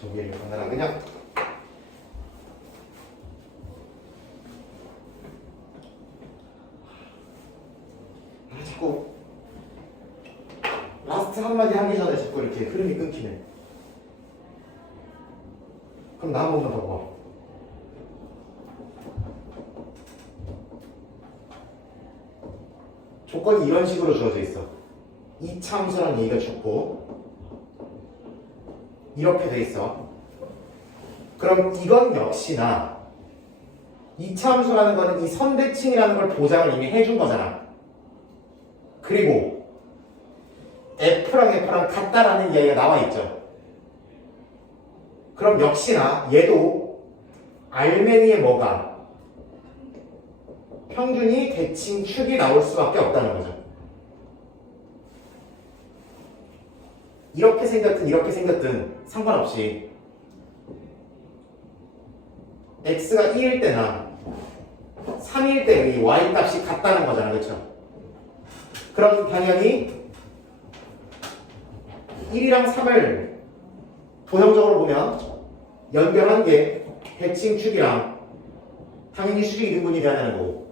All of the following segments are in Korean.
저기를 간단하게 그냥 자꾸 라스트 한마디 하기 전에 자꾸 이렇게 흐름이 끊기네. 그럼 나 한 번만 더 봐. 조건이 이런 식으로 주어져 있어. 이 참수라는 얘기가 죽고 이렇게 돼 있어. 그럼 이건 역시나 이 참수라는 거는 이 선대칭이라는 걸 보장을 이미 해준 거잖아. 그리고 F랑 F랑 같다라는 이야기가 나와 있죠. 그럼 역시나 얘도 알맹이에 뭐가 평균이 대칭 축이 나올 수밖에 없다는 거죠. 이렇게 생겼든 상관없이 x가 2일 때나 3일 때 이 y 값이 같다는 거잖아. 그렇죠? 그럼 당연히 1이랑 3을 도형적으로 보면 연결한 게 대칭축이랑 당연히 축이 이등분이 돼야 되는 거고,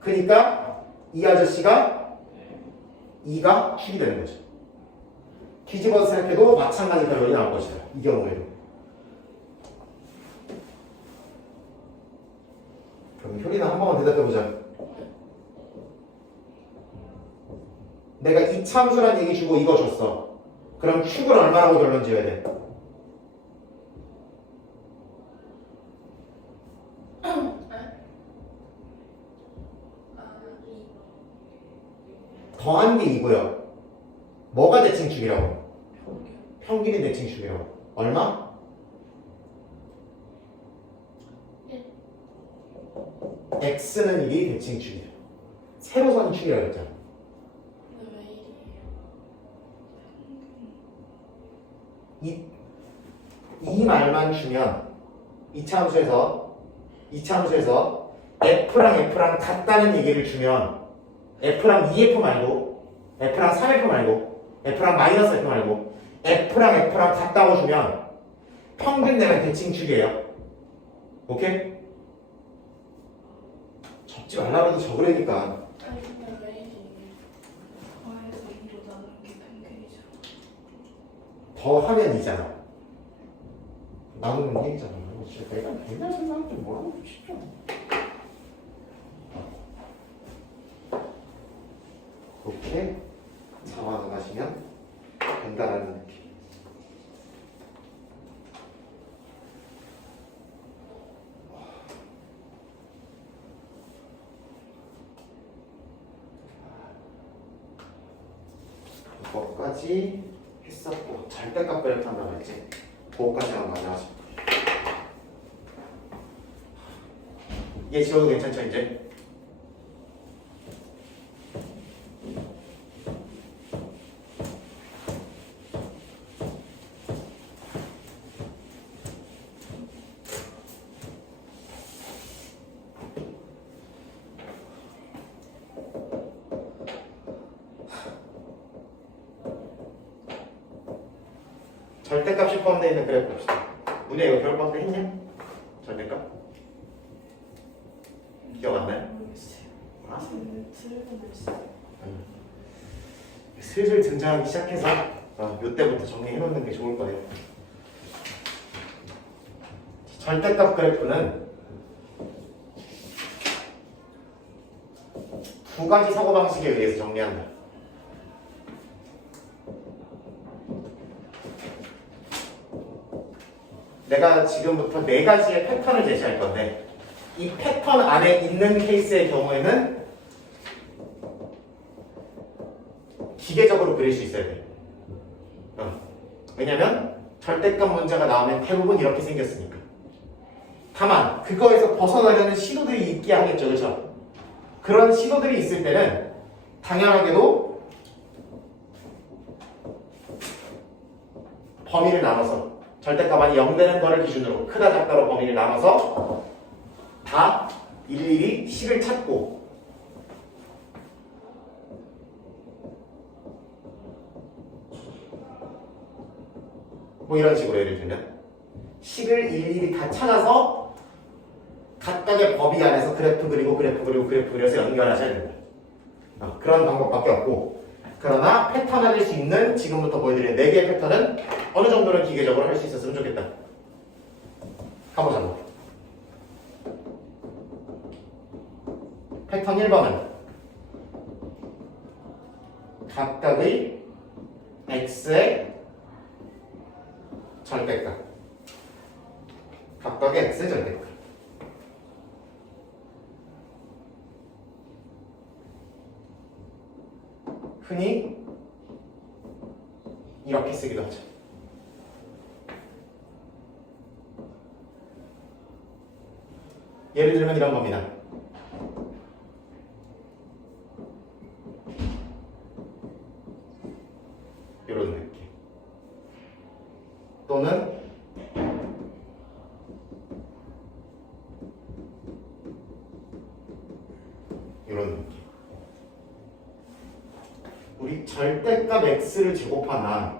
그러니까 이 아저씨가 2가 축이 되는 거죠. 뒤집어서 생각해도 마찬가지 결론이 나올 것이다. 이 경우에도. 그럼 효리나 한 번만 대답해보자. 내가 이 참수란 얘기 주고 이거 줬어. 그럼 축을 얼마라고 결론 지어야 돼? 더한 게 2고요. 뭐가 대칭축이라고? 평균이 대칭축이라고. 얼마? 1. x는 1이 대칭축이야. 세로 선 축이라고 했잖아. 근데 왜 1이에요? 이 말만 주면 이 참수에서 f랑 f랑 같다는 얘기를 주면 f랑 2f 말고 f랑 3f 말고 f랑 마이너스 f 말고 f랑 f랑 같다고 주면 평균 내는 대칭축이에요. 오케이? 적지 말라고 해도 적으라니까. 아니 근데 왜 1이에요? 과에서 2로 나누는 게 평균이죠. 더 하면 2잖아. 나누는 1이잖아. 진짜 내가 맨날 생각할 때 뭐라고 진짜. 그렇게 상황을 하시면 된다라는 느낌. 이거까지 했었고 절대값 배열트 한다고 했지. 그거까지만 맞아가지고 얘 지워도 괜찮죠 이제? 절대값이 포함되어 있는 그래프 봅시다. 문제 이거 겨울방학 때 했냐? 절대값? 기억 안 나요? 모르겠어요. 아? 들어보겠어요. 슬슬 등장하기 시작해서 이때부터 정리해놓는 게 좋을 거예요. 절대값 그래프는 두 가지 사고방식에 의해서 정리한다. 내가 지금부터 네 가지의 패턴을 제시할 건데 이 패턴 안에 있는 케이스의 경우에는 기계적으로 그릴 수 있어야 돼. 왜냐면 절대값 문제가 나오면 대부분 이렇게 생겼으니까. 다만 그거에서 벗어나려는 시도들이 있게 하겠죠. 그렇죠? 그런 시도들이 있을 때는 당연하게도 범위를 나눠서 절대값이 0 되는 거를 기준으로 크다 작다로 범위를 나눠서 다 일일이 식을 찾고 뭐 이런 식으로 예를 들면 식을 일일이 다 찾아서 각각의 범위 안에서 그래프 그리고 그래프 그리고 그래프 그려서 연결하셔야 됩니다. 그런 방법밖에 없고, 그러나 패턴화될 수 있는 지금부터 보여드리는 4개의 패턴은 어느 정도는 기계적으로 할 수 있었으면 좋겠다. 가보자고. 패턴 1번은 각각의 x의 절대값. 각각의 x의 절대값. 흔히 이렇게 쓰기도 하죠. 예를 들면 이런 겁니다. 이런 느낌. 또는 이런 느낌. 우리 절대값 x를 제곱하나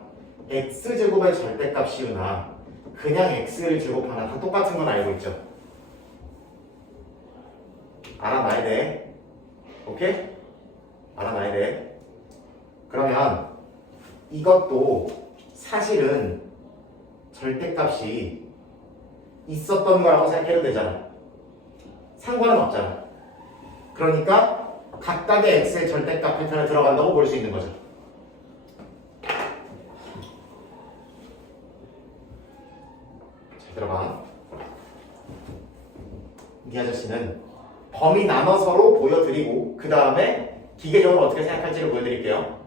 x제곱의 절대값 씌우나 그냥 x를 제곱하나 다 똑같은 건 알고 있죠? 알아놔야 돼. 오케이? 알아놔야 돼. 그러면 이것도 사실은 절대값이 있었던 거라고 생각해도 되잖아. 상관은 없잖아. 그러니까 각각의 x의 절대값 패턴에 들어간다고 볼 수 있는 거죠. 자, 들어봐. 이 아저씨는 범위 나눠서로 보여드리고 그 다음에 기계적으로 어떻게 생각할지를 보여드릴게요.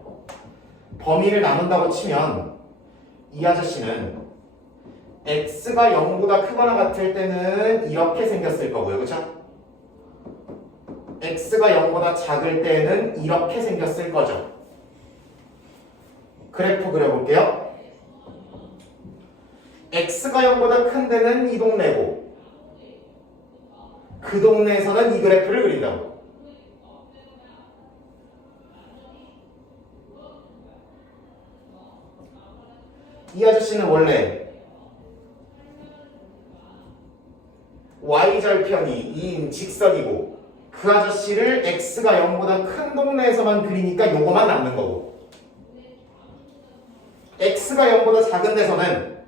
범위를 나눈다고 치면 이 아저씨는 x가 0보다 크거나 같을 때는 이렇게 생겼을 거고요. 그렇죠? x가 0보다 작을 때는 이렇게 생겼을 거죠. 그래프 그려볼게요. x가 0보다 큰 데는 이 동네고 그 동네에서는 이 그래프를 그린다고. 이 아저씨는 원래 y절편이 2인 직선이고 그 아저씨를 x가 0보다 큰 동네에서만 그리니까 요거만 남는 거고, x가 0보다 작은 데서는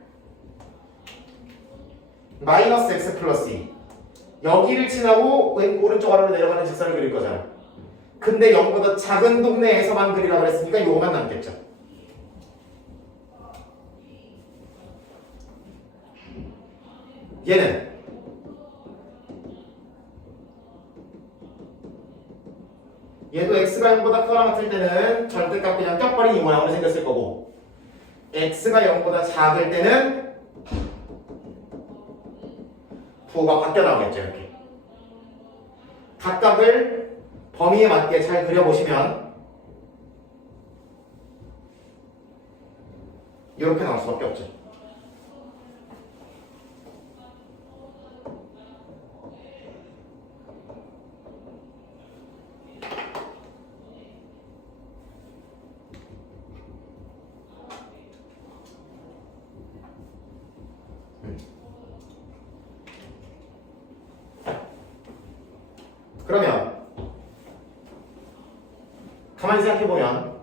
마이너스 x 플러스 2 여기를 지나고 오른쪽 아래로 내려가는 직선을 그릴 거잖아. 근데 0보다 작은 동네에서만 그리라고 했으니까 요거만 남겠죠. 얘는 얘도 x가 0보다 크거나 같을 때는 절대값 그냥 껴버린 이 모양으로 생겼을 거고, x가 0보다 작을 때는 부호가 바뀌어 나오겠죠. 이렇게 각각을 범위에 맞게 잘 그려보시면 이렇게 나올 수밖에 없죠. 그러면 가만히 생각해보면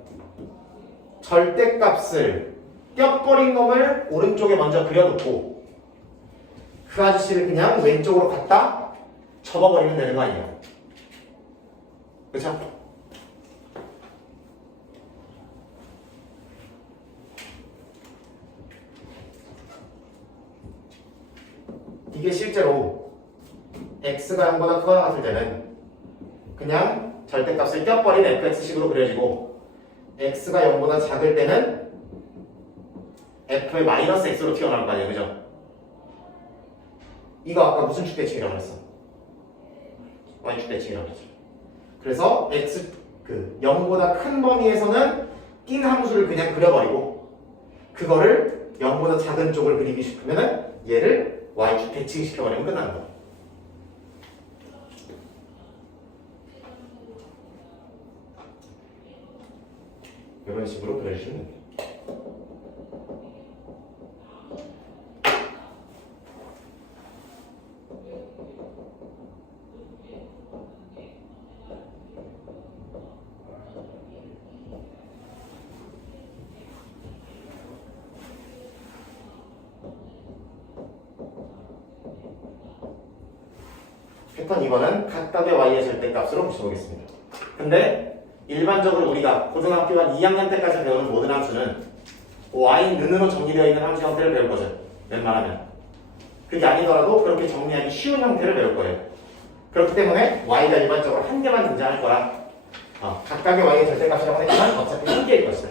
절대값을 껴버린 놈을 오른쪽에 먼저 그려놓고 그 아저씨를 그냥 왼쪽으로 갖다 접어버리면 되는 거 아니에요? 그렇죠? 이게 실제로 x가 0보다 크거나 같을 때는 그냥 절대값을 껴버린 fx식으로 그려지고 x가 0보다 작을 때는 f의 마이너스 x로 튀어나올 거 아니에요. 그죠? 이거 아까 무슨 축대칭이라고 그랬어? y축대칭이라고 그랬죠. 그래서 x 0보다 큰 범위에서는 낀 함수를 그냥 그려버리고 그거를 0보다 작은 쪽을 그리기 싶으면 얘를 y축 대칭시켜버리면 끝나는 거예요. 이런 식으로 그려주시면 됩니다. 패턴 2번은 각각의 y의 절대값으로 붙여보겠습니다. 근데 일반적으로 우리가 고등학교 한 2학년 때까지 배우는 모든 함수는 y는으로 정리되어 있는 함수 형태를 배울 거죠. 웬만하면. 그게 아니더라도 그렇게 정리하기 쉬운 형태를 배울 거예요. 그렇기 때문에 y가 일반적으로 한 개만 등장할 거라 각각의 y의 절대값이라고 했지만 어차피 한 개일 것이다.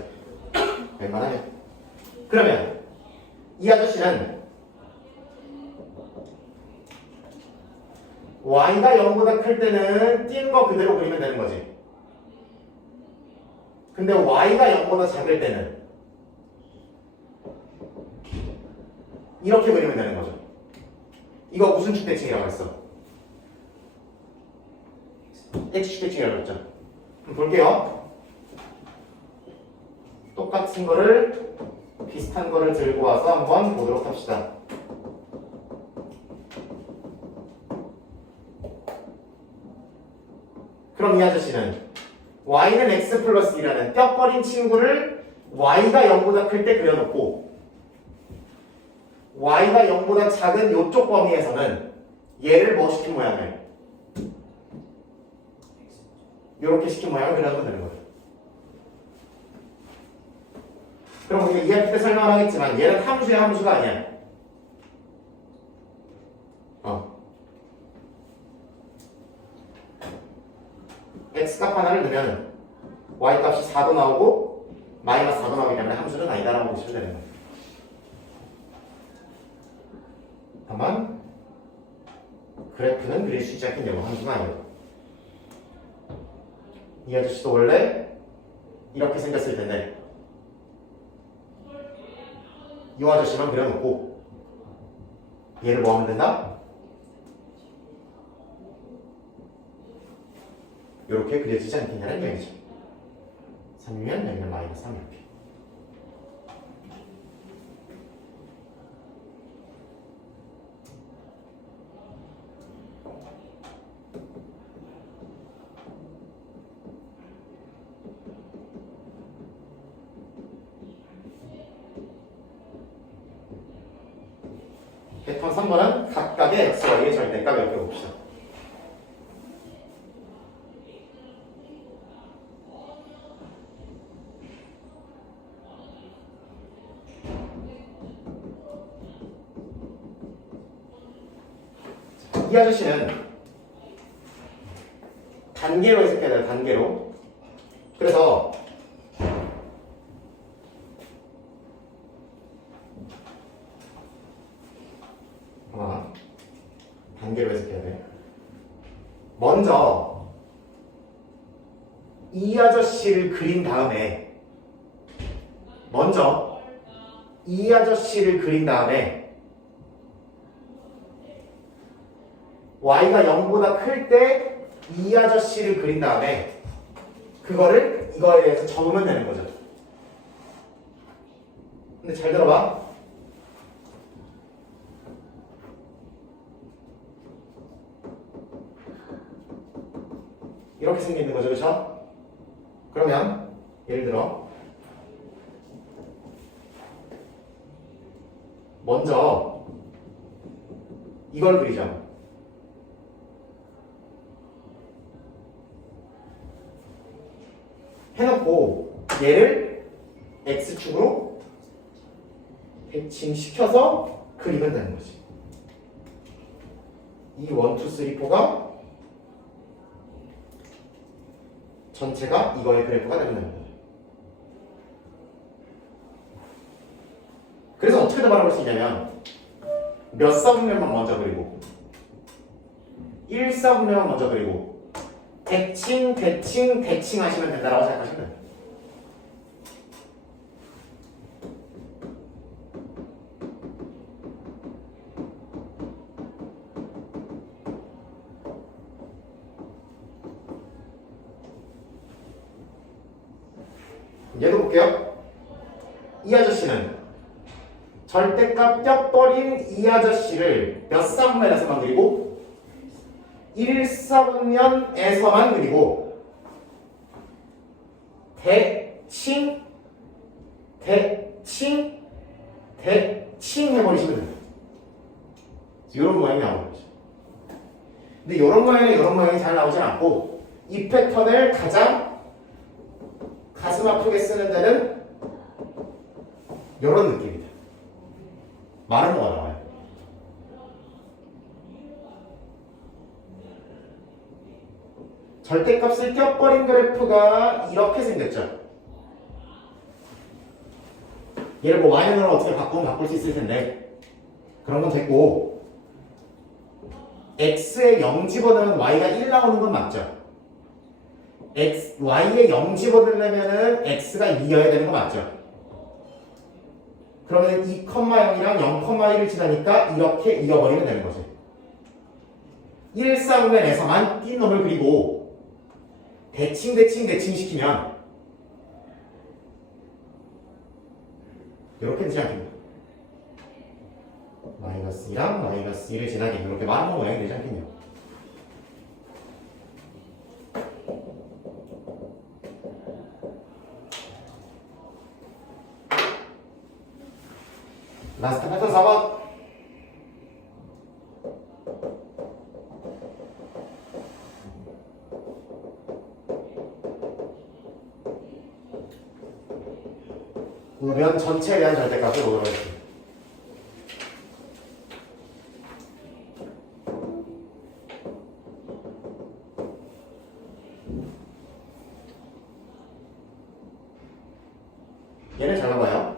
웬만하면. 그러면 이 아저씨는 y가 0보다 클 때는 띈 거 그대로 그리면 되는 거지. 근데 y가 0보다 작을 때는 이렇게 그리면 되는 거죠. 이거 무슨 축대칭이라고 했어? x축대칭이라고 했죠. 그럼 볼게요. 똑같은 거를 비슷한 거를 들고 와서 한번 보도록 합시다. 그럼 이 아저씨는 y는 x 플러스 2라는 떼어버린 친구를 y가 0보다 클 때 그려놓고 y가 0보다 작은 이쪽 범위에서는 얘를 뭐 시킨 모양을? 이렇게 시킨 모양을 그려놓으면 되는 거죠. 그럼 우리가 2학기 때 설명을 하겠지만 얘는 함수의 함수가 아니야. x값 하나를 넣으면 y값이 4도 나오고 마이너스 4도 나오기 때문에 함수는 아니다라고 보시면 되는 거예요. 다만 그래프는 그릴 수 있지 않겠냐고 함수가 아니에요. 이 아저씨도 원래 이렇게 생겼을 텐데 이 아저씨만 그려놓고 얘를 뭐 하면 된다? 이렇게 그려지지 않겠냐는 얘기죠. 3이면 여기는 마이너스 3 이렇게. 패턴 3번은 각각의 x, y의 절대값 이렇게 봅시다. 이 아저씨는 단계로 해석해야 돼요. 단계로. 그래서 단계로 해석해야 돼. 먼저 이 아저씨를 그린 다음에 y가 0보다 클 때 이 아저씨를 그린 다음에 그거를 이거에 대해서 적으면 되는 거죠. 근데 잘 들어봐. 이렇게 생기는 거죠, 그렇죠? 그러면 예를 들어 먼저 이걸 그리죠. 해놓고 얘를 x축으로 대칭시켜서 그리면 되는 거지. 이 1, 2, 3, 4가 전체가 이거의 그래프가 되면 되는 거죠. 그래서 어떻게 바라볼 수 있냐면 몇 사분면만 먼저 그리고 1사분면만 먼저 그리고 대칭 하시면 된다라고 생각하시면 돼요. 얘도 볼게요. 이 아저씨는 절대값 떼어버린 이 아저씨를 몇 사분면에서만 그리고 1사분면에서만 그리고 대칭 해버리시면 돼요. 이런 모양이 나오는 거죠. 근데 이런 모양이나 이런 모양이 잘 나오진 않고 이 패턴을 가장 가슴 아프게 쓰는 데는 이런 느낌이다. 마른 뭐가 나와요. 절대값을 껴버린 그래프가 이렇게 생겼죠. 얘를 뭐 y는으로 어떻게 바꾸면 바꿀 수 있을 텐데 그런 건 됐고 x에 0 집어넣으면 y가 1 나오는 건 맞죠? y에 0 집어넣으려면 x가 2여야 되는 거 맞죠? 그러면 2,0이랑 0,1을 지나니까 이렇게 이어버리면 되는 거죠. 1쌍면에서만 띠놈을 그리고 대칭 시키면 이렇게 되지 않겠냐? 마이너스 2랑 마이너스 1을 지나게 이렇게 마른 모양이 되지 않겠냐? 라스트 패턴 4번. 우변 전체에 대한 절대값을 보도록 하겠습니다. 얘는 잘 봐봐요.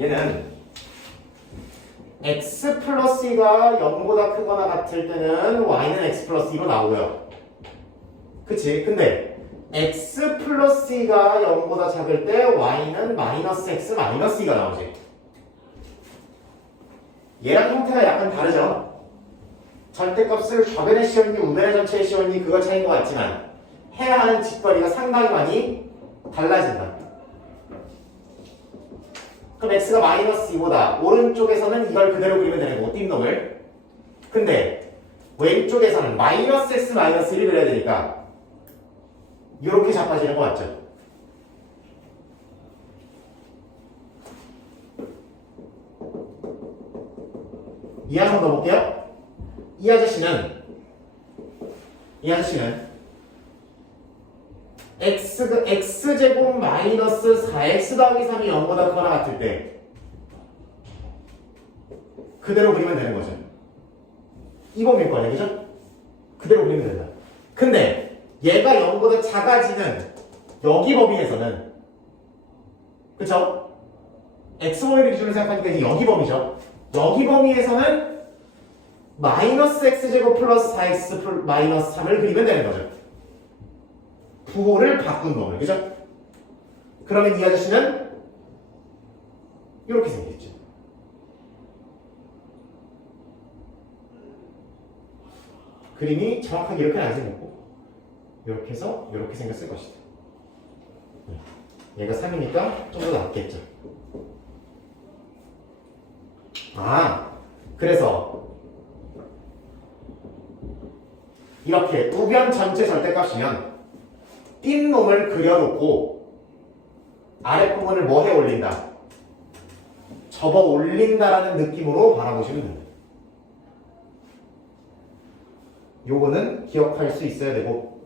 얘는 x 플러스 2가 0보다 크거나 같을 때는 y는 x 플러스 2로 나오고요. 그치? 근데 x 플러스 2가 0보다 작을 때 y는 마이너스 x 마이너스 2가 나오지. 얘랑 형태가 약간 다르죠? 절대값을 좌변에 씌웠니 우변의 전체에 씌웠니 그거 차이인 것 같지만 해야 하는 짓거리가 상당히 많이 달라진다. 그럼 x가 마이너스 2보다 오른쪽에서는 이걸 그대로 그리면 되는 거고 띵놈을. 근데 왼쪽에서는 마이너스 x 마이너스 1을 그려야 되니까 이렇게 자빠지는 거 맞죠? 이 한번 더 볼게요. 이 아저씨는 x제곱 마이너스 4x 더하기 3이 0보다 크거나 같을 때 그대로 그리면 되는 거죠. 이 범위일 거 아니에요, 그죠? 그대로 그리면 된다. 근데 얘가 0보다 작아지는 여기 범위에서는 그쵸? x 범위를 기준으로 생각하니까 이제 여기 범위죠. 여기 범위에서는 마이너스 x제곱 플러스 4x 마이너스 3을 그리면 되는 거죠. 부호를 바꾼 놈을, 그죠? 그러면 이 아저씨는 이렇게 생겼죠. 그림이 정확하게 이렇게는 안 생겼고 이렇게 해서 이렇게 생겼을 것이다. 얘가 3이니까 좀 더 낫겠죠. 그래서 이렇게 우변 전체 절대값이면 띈 놈을 그려놓고 아랫부분을 뭐 해 올린다? 접어 올린다라는 느낌으로 바라보시면 됩니다. 요거는 기억할 수 있어야 되고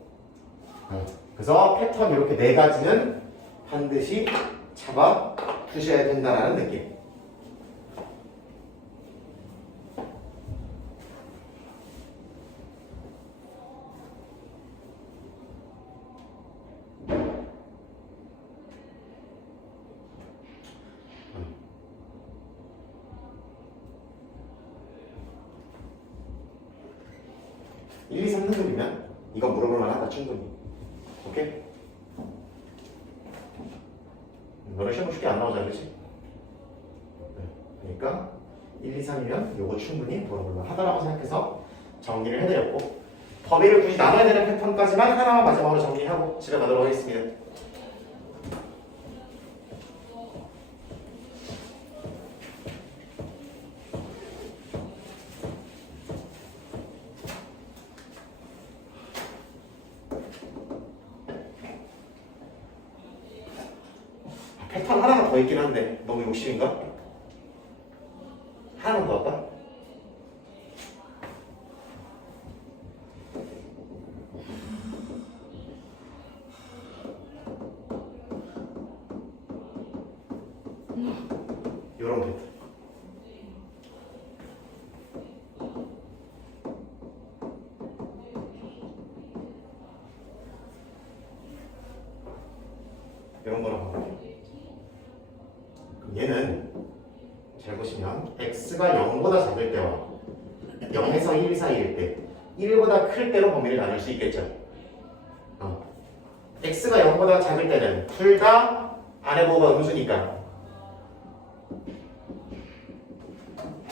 그래서 패턴 이렇게 네 가지는 반드시 잡아 두셔야 된다는 느낌. (1, 2, 3) 등급이면 이거 물어볼 만하다 충분히. 오케이? 너네 시험 쉽게 안 나오잖아, 그치? 그러니까 1, 2, 3이면 요거 충분히 물어볼 만하다라고 생각해서 정리를 해드렸고 범위를 굳이 나눠야 되는 패턴까지만 하나만 마지막으로 정리하고 집에 가도록 하겠습니다. 패턴 하나가 더 있긴 한데 너무 욕심인가? 하나만 더 할까? 요런 패턴. 이런 거라고 하면 돼요. 그럼 얘는 잘 보시면 x가 0보다 작을 때와 0에서 1 사이일 때 1보다 클 때로 범위를 나눌 수 있겠죠. x가 0보다 작을 때는 둘 다 안해보호가 음수니까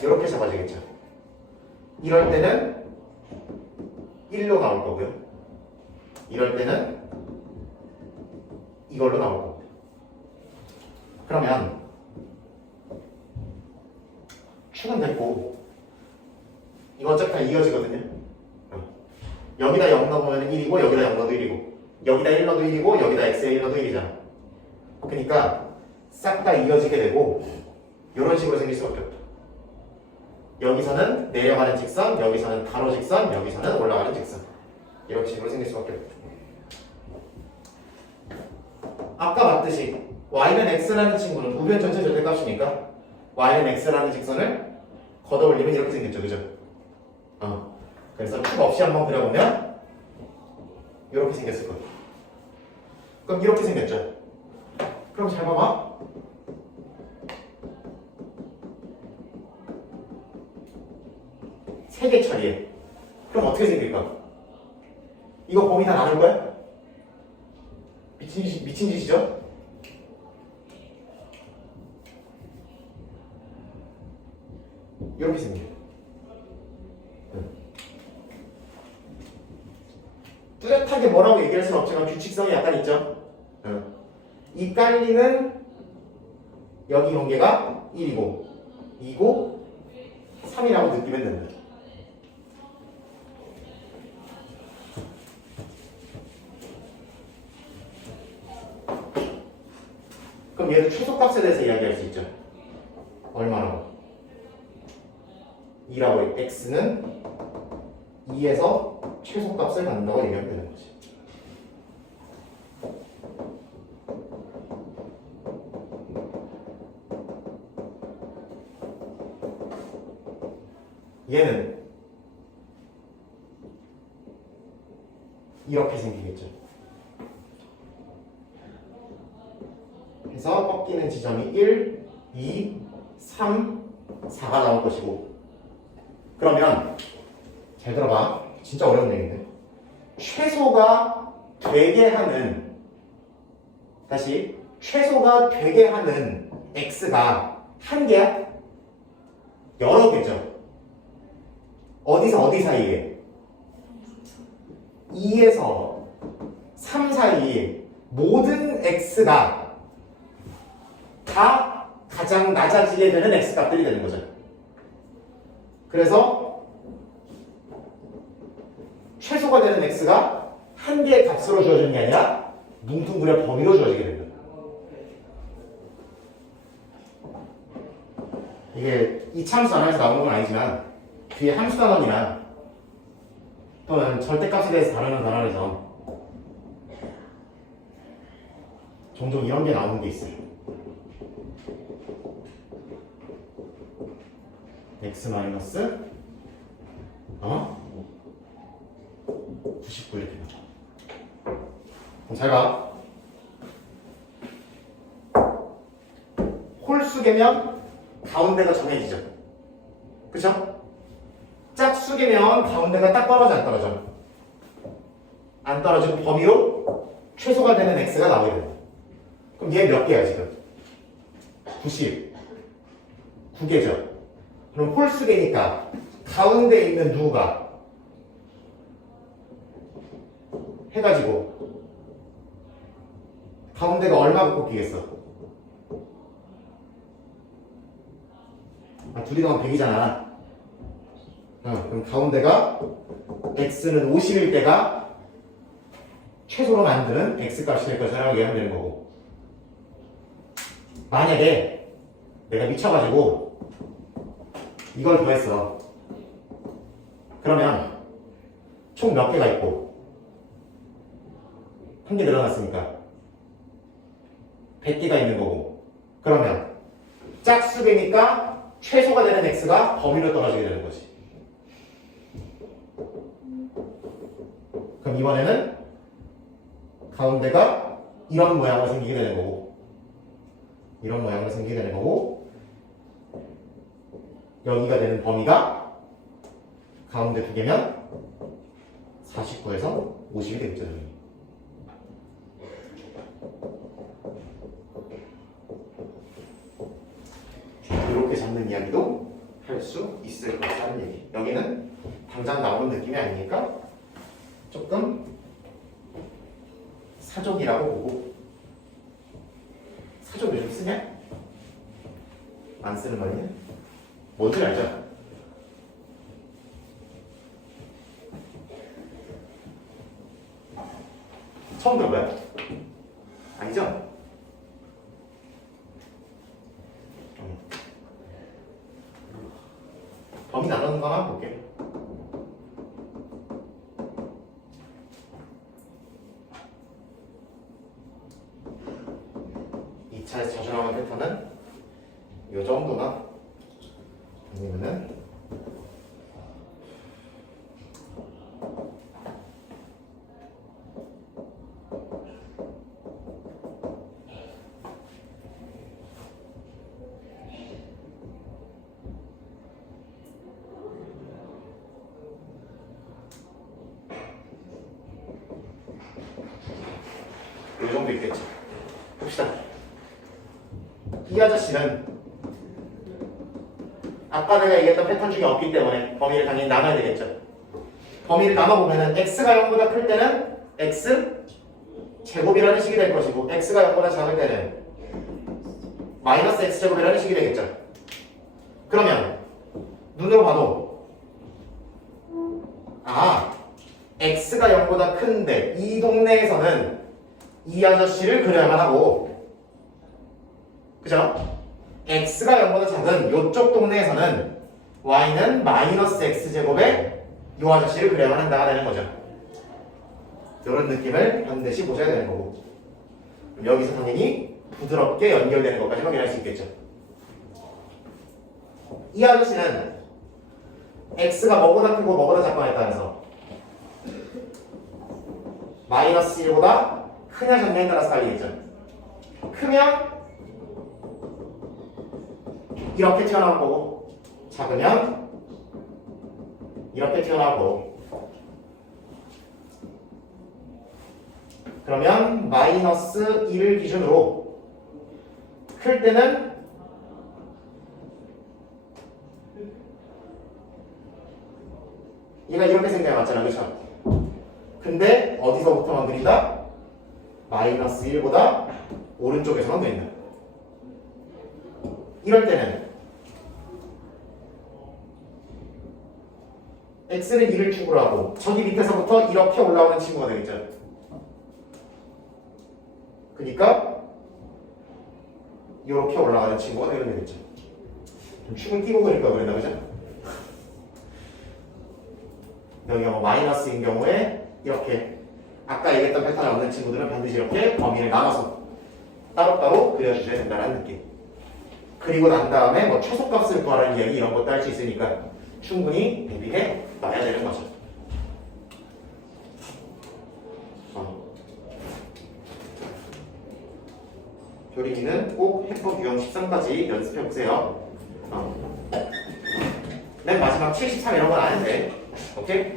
이렇게 잡아지겠죠. 이럴 때는 1로 나올 거고요. 이럴 때는 이걸로 나올 겁니다. 그러면 축은 됐고 이거 어차피 다 이어지거든요. 여기다 0 넣으면 1이고 여기다 0 넣어도 1이고 여기다 1 넣어도 1이고 여기다 x에 1 넣어도 1이잖아. 그러니까 싹 다 이어지게 되고 이런 식으로 생길 수밖에 없다. 여기서는 내려가는 직선, 여기서는 가로 직선, 여기서는 올라가는 직선. 이런 식으로 생길 수밖에 없다. 아까 봤듯이 y는 x라는 친구는 우변 전체 절대값이니까 y는 x라는 직선을 걷어올리면 이렇게 생겼죠, 그죠? 그래서 축 없이 한번 그려보면 이렇게 생겼을 거예요. 그럼 이렇게 생겼죠? 그럼 잘 봐봐. 세 개 처리해. 그럼 어떻게 생길까? 이거 범위 다 나눌 거야? 미친 짓이죠? 이렇게 생겨요. 뚜렷하게 뭐라고 얘기할 수는 없지만 규칙성이 약간 있죠. 이 깔리는 여기 관계가 1이고 2고 3이라고 느끼면 됩니다. 그럼 얘는 최소값에 대해서 이야기할 수 있죠. 얼마나? 2라고 x는 2에서 최소값을 갖는다고 얘기하면 되는 거지. 얘는 이렇게 생기겠죠. 그래서 꺾이는 지점이 1, 2, 3, 4가 나올 것이고 그러면 잘 들어봐. 진짜 어려운 얘기인데 최소가 되게 하는 다시 최소가 되게 하는 x가 한 개야? 여러 개죠. 어디서 어디 사이에? 2에서 3 사이에 모든 x가 다 가장 낮아지게 되는 x값들이 되는 거죠. 그래서 최소가 되는 x가 한 개의 값으로 주어지는 게 아니라 뭉뚱그려 범위로 주어지게 됩니다. 이게 이참수 단원에서 나오는 건 아니지만 뒤에 함수 단원이나 또는 절대값에 대해서 다루는 단원에서 종종 이런 게 나오는 게 있어요. x 마이너스 99 이렇게 나와. 그럼 잘 봐. 홀수계면 가운데가 정해지죠. 그쵸? 짝수계면 가운데가 딱 떨어져 안 떨어져? 안 떨어지고 범위로 최소가 되는 x가 나오게 됩니다. 그럼 얘 몇 개야 지금? 99개죠. 그럼 홀수계니까 가운데 있는 누가 해가지고 가운데가 얼마가 꺾이겠어? 둘이 더하면 100이잖아. 그럼 가운데가 x는 50일 때가 최소로 만드는 x값이 될 것이라고 얘기하면 되는 거고 만약에 내가 미쳐가지고 이걸 더했어. 그러면 총 몇 개가 있고 한 개 늘어났으니까 100개가 있는 거고 그러면 짝수배니까 최소가 되는 x가 범위로 떨어지게 되는 거지. 그럼 이번에는 가운데가 이런 모양으로 생기게 되는 거고, 이런 모양으로 생기게 되는 거고, 여기가 되는 범위가 가운데 두 개면 49에서 50이 되겠죠. 이렇게 잡는 이야기도 할 수 있을 것이라는 얘기. 여기는 당장 나오는 느낌이 아니니까 조금 사족이라고 보고. 사족 요즘 쓰냐? 안 쓰는 말이냐? 뭔지 알죠? 처음 들어봐요? 아니죠? 범위 나누는 거 한번 볼게요. 이 차에서 자주 나오는 패턴은 이 정도나 아니면은 이 정도 있겠죠. 봅시다. 이 아저씨는 아까 내가 얘기했던 패턴 중에 없기 때문에 범위를 당연히 나눠야 되겠죠. 범위를 나눠보면은 x가 0보다 클 때는 x 제곱이라는 식이 될 것이고 x가 0보다 작을 때는 마이너스 x 제곱이라는 식이 되겠죠. 그러면 눈으로 봐도 x가 0보다 큰데 이 동네에서는 이 아저씨를 그려야만 하고, 그죠? x가 0보다 작은 이쪽 동네에서는 y는 마이너스 x제곱에 이 아저씨를 그려야만 한다가 되는 거죠. 이런 느낌을 반드시 보셔야 되는 거고, 그럼 여기서 당연히 부드럽게 연결되는 것까지 확인할 수 있겠죠. 이 아저씨는 x가 뭐보다 크고 뭐보다 작거나 했다면서 마이너스 1보다 크냐 작냐에 따라서 달리겠죠. 크면 이렇게 튀어나올 거고, 작으면 이렇게 튀어나올 거고. 그러면 마이너스 1을 기준으로 클 때는 얘가 이렇게 생겨야 맞잖아, 그쵸? 근데 어디서부터만 그린다? 마이너스 1보다 오른쪽에서만 그린다. 이럴 때는 x는 2를 축으로 하고 저기 밑에서부터 이렇게 올라오는 친구가 되겠죠. 그러니까 이렇게 올라가는 친구가 되면 되겠죠. 축은 띄고 그릴까 그랬나, 그죠? 여기가 뭐 마이너스인 경우에 이렇게 아까 얘기했던 패턴이 없는 친구들은 반드시 이렇게 범위를 나눠서 따로따로 그려주셔야 된다는 느낌. 그리고 난 다음에 뭐 최소값을 구하라는 이야기 이런 것도 할 수 있으니까 충분히 대비해 놔야 되는 거죠. 교리기는 꼭 해법 유형 13까지 연습해 보세요. 맨 마지막 73 이런 건 아는데, 오케이?